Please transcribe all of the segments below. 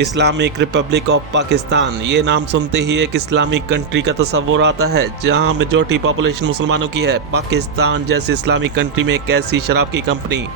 Islamic Republic of Pakistan, ये नाम सुनते ही एक इस्लामिक कंट्री का तस्वुर आता है जहां मेजॉरिटी पॉपुलेशन मुसलमानों की है। पाकिस्तान जैसे इस्लामिक कंट्री में एक ऐसी शराब की कंपनी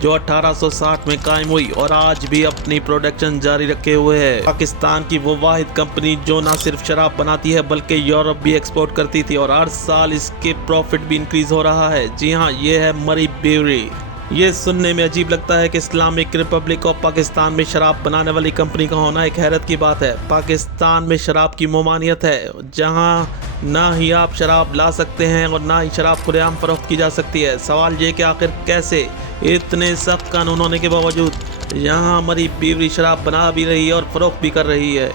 जो 1860 में कायम हुई और आज भी अपनी प्रोडक्शन जारी रखे हुए है। पाकिस्तान की वो वाहिद कंपनी जो न सिर्फ शराब बनाती है बल्कि यूरोप भी एक्सपोर्ट करती थी और हर साल इसके प्रॉफिट भी इंक्रीज हो रहा है। जी हाँ, ये है मरी ब्रूअरी। ये सुनने में अजीब लगता है कि इस्लामिक रिपब्लिक ऑफ पाकिस्तान में शराब बनाने वाली कंपनी का होना एक हैरत की बात है। पाकिस्तान में शराब की ममानियत है जहां ना ही आप शराब ला सकते हैं और ना ही शराब खुलेआम फरोख्त की जा सकती है। सवाल ये कि आखिर कैसे इतने सख्त कानून होने के बावजूद यहाँ मरी ब्रूअरी शराब बना भी रही है और फरोख्त भी कर रही है।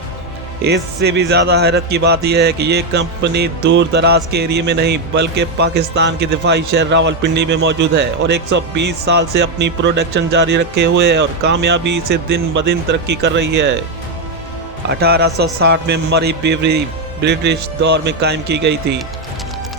इससे भी ज़्यादा हैरत की बात यह है कि ये कंपनी दूर दराज के एरिया में नहीं बल्कि पाकिस्तान के दिफाई शहर रावलपिंडी में मौजूद है और 120 साल से अपनी प्रोडक्शन जारी रखे हुए है और कामयाबी से दिन ब दिन तरक्की कर रही है। 1860 में मरी ब्रूअरी ब्रिटिश दौर में कायम की गई थी,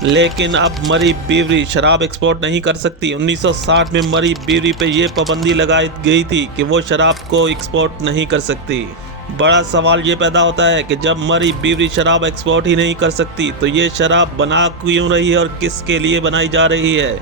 लेकिन अब मरी ब्रूअरी शराब एक्सपोर्ट नहीं कर सकती। 1960 में मरी ब्रूअरी पे ये पाबंदी लगाई गई थी कि वो शराब को एक्सपोर्ट नहीं कर सकती। बड़ा सवाल ये पैदा होता है कि जब मरी ब्रूअरी शराब एक्सपोर्ट ही नहीं कर सकती तो ये शराब बना क्यों रही है और किसके लिए बनाई जा रही है,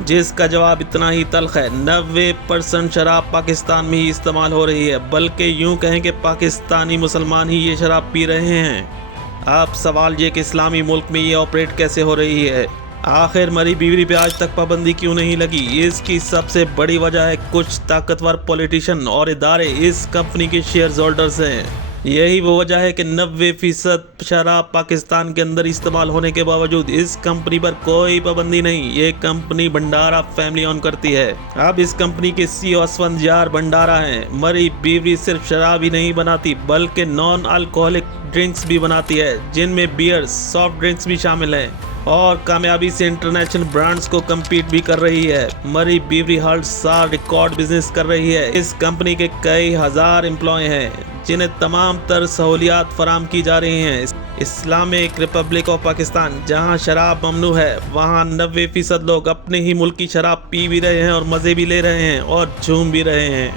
जिसका जवाब इतना ही तल्ख है। 90% शराब पाकिस्तान में ही इस्तेमाल हो रही है, बल्कि यूं कहें कि पाकिस्तानी मुसलमान ही ये शराब पी रहे हैं। अब सवाल ये कि इस्लामी मुल्क में ये ऑपरेट कैसे हो रही है। आखिर मरी ब्रूअरी पे आज तक पाबंदी क्यों नहीं लगी? इसकी सबसे बड़ी वजह है कुछ ताकतवर पॉलिटिशियन और इदारे इस कंपनी के शेयर होल्डर्स हैं। यही वो वजह है कि 90% शराब पाकिस्तान के अंदर इस्तेमाल होने के बावजूद इस कंपनी पर कोई पाबंदी नहीं। ये कंपनी भंडारा फैमिली ऑन करती है। अब इस कंपनी के CEO असफंदयार भंडारा हैं। मरी ब्रूअरी सिर्फ शराब ही नहीं बनाती बल्कि नॉन अल्कोहलिक ड्रिंक्स भी बनाती है, जिनमें बियर, सॉफ्ट ड्रिंक्स भी शामिल हैं और कामयाबी से इंटरनेशनल ब्रांड्स को कम्पीट भी कर रही है। मरी ब्रूअरी हर साल रिकॉर्ड बिजनेस कर रही है। इस कंपनी के कई हजार एम्प्लॉय हैं जिन्हें तमाम तर सहूलियात फराम की जा रही हैं। इस्लामिक रिपब्लिक ऑफ पाकिस्तान जहां शराब ममनू है वहां 90% लोग अपने ही मुल्क की शराब पी भी रहे हैं और मज़े भी ले रहे हैं और झूम भी रहे हैं,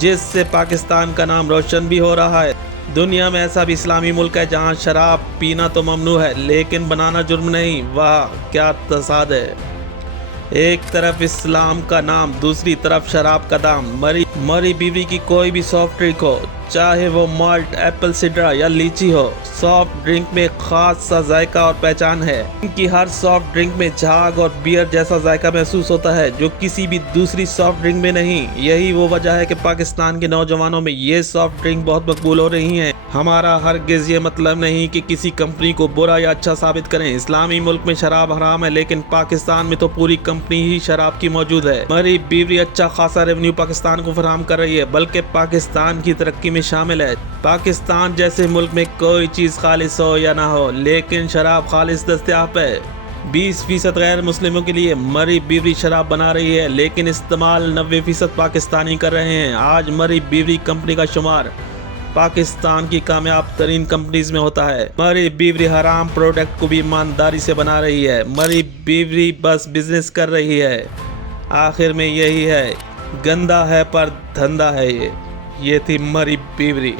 जिससे पाकिस्तान का नाम रोशन भी हो रहा है। दुनिया में ऐसा भी इस्लामी मुल्क है जहां शराब पीना तो ममनू है लेकिन बनाना जुर्म नहीं। वाह क्या तसाद है। एक तरफ इस्लाम का नाम, दूसरी तरफ शराब का दाम। मरी ब्रूअरी की कोई भी सॉफ्ट ड्रिंक हो, चाहे वो माल्ट, एप्पल सिडरा या लीची हो, सॉफ्ट ड्रिंक में खास सा जायका और पहचान है। इनकी हर सॉफ्ट ड्रिंक में झाग और बियर जैसा जायका महसूस होता है जो किसी भी दूसरी सॉफ्ट ड्रिंक में नहीं। यही वो वजह है कि पाकिस्तान के नौजवानों में ये सॉफ्ट ड्रिंक बहुत मकबूल हो रही हैं। हमारा हरगिज़ ये मतलब नहीं कि किसी कंपनी को बुरा या अच्छा साबित करें। इस्लामी मुल्क में शराब हराम है लेकिन पाकिस्तान में तो पूरी कंपनी ही शराब की मौजूद है। मरी ब्रूअरी अच्छा खासा रेवेन्यू पाकिस्तान को फराहम कर रही है बल्कि पाकिस्तान की तरक्की में शामिल है। पाकिस्तान जैसे मुल्क में कोई चीज़ खालिस हो या ना हो लेकिन शराब खालिस दस्तयाब है। 20% गैर मुस्लिमों के लिए मरी ब्रूअरी शराब बना रही है लेकिन इस्तेमाल 90% पाकिस्तानी कर रहे हैं। आज मरी ब्रूअरी कंपनी का शुमार पाकिस्तान की कामयाब तरीन कंपनीज में होता है। मरी ब्रूअरी हराम प्रोडक्ट को भी ईमानदारी से बना रही है। मरी ब्रूअरी बस बिजनेस कर रही है। आखिर में यही है, गंदा है पर धंधा है। ये थी मरी ब्रूअरी।